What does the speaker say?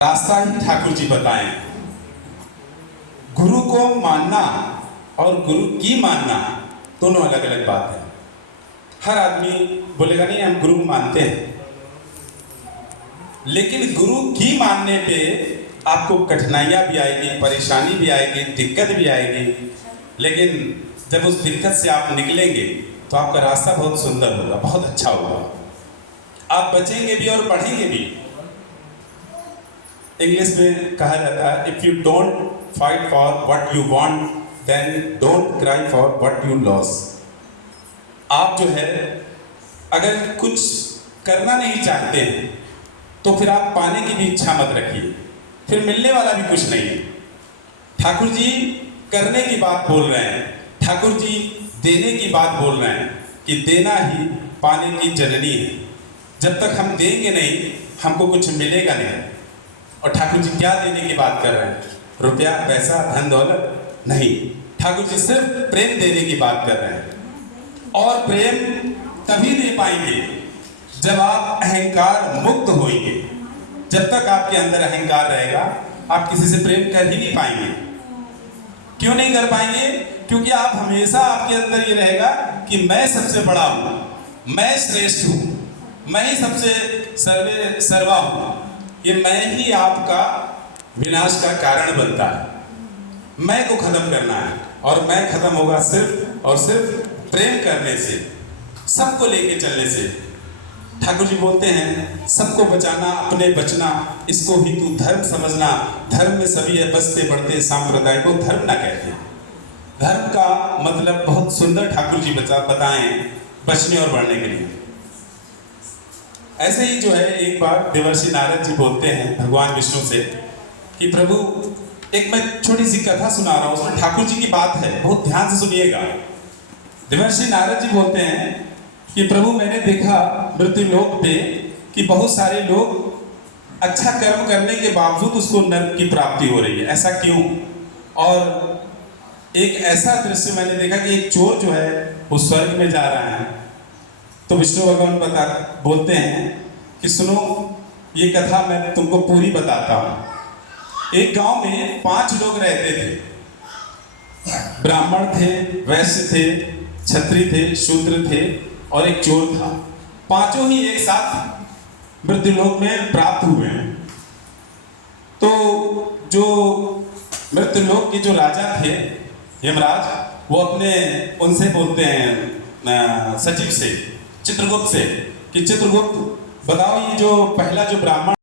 रास्ता ही ठाकुर जी बताएं। गुरु को मानना और गुरु की मानना दोनों अलग अलग बात है। हर आदमी बोलेगा नहीं हम गुरु मानते हैं, लेकिन गुरु की मानने पे आपको कठिनाइयां भी आएगी, परेशानी भी आएगी, दिक्कत भी आएगी, लेकिन जब उस दिक्कत से आप निकलेंगे तो आपका रास्ता बहुत सुंदर होगा, बहुत अच्छा होगा, आप बचेंगे भी और बढ़ेंगे भी। इंग्लिश में कहा जाता है if you don't fight for what you want then don't cry for what you lose. आप जो है अगर कुछ करना नहीं चाहते हैं तो फिर आप पाने की भी इच्छा मत रखिए, फिर मिलने वाला भी कुछ नहीं है। ठाकुर जी करने की बात बोल रहे हैं, ठाकुर जी देने की बात बोल रहे हैं कि देना ही पाने की जननी है। जब तक हम देंगे नहीं हमको कुछ मिलेगा नहीं। और ठाकुर जी क्या देने की बात कर रहे हैं? रुपया, पैसा, धन दौलत नहीं, ठाकुर जी सिर्फ प्रेम देने की बात कर रहे हैं। और प्रेम तभी दे पाएंगे जब आप अहंकार मुक्त होंगे। जब तक आपके अंदर अहंकार रहेगा आप किसी से प्रेम कर ही नहीं पाएंगे। क्यों नहीं कर पाएंगे? क्योंकि आप हमेशा आपके अंदर ये रहेगा कि मैं सबसे बड़ा हूं, मैं श्रेष्ठ हूं, मैं ही सबसे सर्वा हूं। ये मैं ही आपका विनाश का कारण बनता है। मैं को खत्म करना है और मैं खत्म होगा सिर्फ और सिर्फ प्रेम करने से, सबको लेके चलने से। ठाकुर जी बोलते हैं सबको बचाना अपने बचना, इसको ही तू धर्म समझना। धर्म में सभी है बसते बढ़ते, सांप्रदाय को धर्म ना कहते। धर्म का मतलब बहुत सुंदर ठाकुर जी बताएं बचने और बढ़ने के लिए। ऐसे ही जो है एक बार देवर्षि नारद जी बोलते हैं भगवान विष्णु से कि प्रभु, एक मैं छोटी सी कथा सुना रहा हूं, उसमें ठाकुर जी की बात है, बहुत ध्यान से सुनिएगा। देवर्षि नारद जी बोलते हैं कि प्रभु मैंने देखा मृत्यु लोक पे कि बहुत सारे लोग अच्छा कर्म करने के बावजूद उसको नरक की प्राप्ति हो रही है, ऐसा क्यों? और एक ऐसा दृश्य मैंने देखा कि एक चोर जो है वो स्वर्ग में जा रहा है। तो विष्णु भगवान बोलते हैं कि सुनो ये कथा मैं तुमको पूरी बताता हूं। एक गांव में 5 लोग रहते थे। ब्राह्मण थे, वैश्य थे, क्षत्रिय थे, शूद्र थे और एक चोर था। पांचों ही एक साथ मृत्युलोक में प्राप्त हुए हैं। तो जो मृत्युलोक के जो राजा थे यमराज, वो अपने उनसे बोलते हैं सचिव से, चित्रगुप्त से कि चित्रगुप्त बताओ ये जो पहला जो ब्राह्मण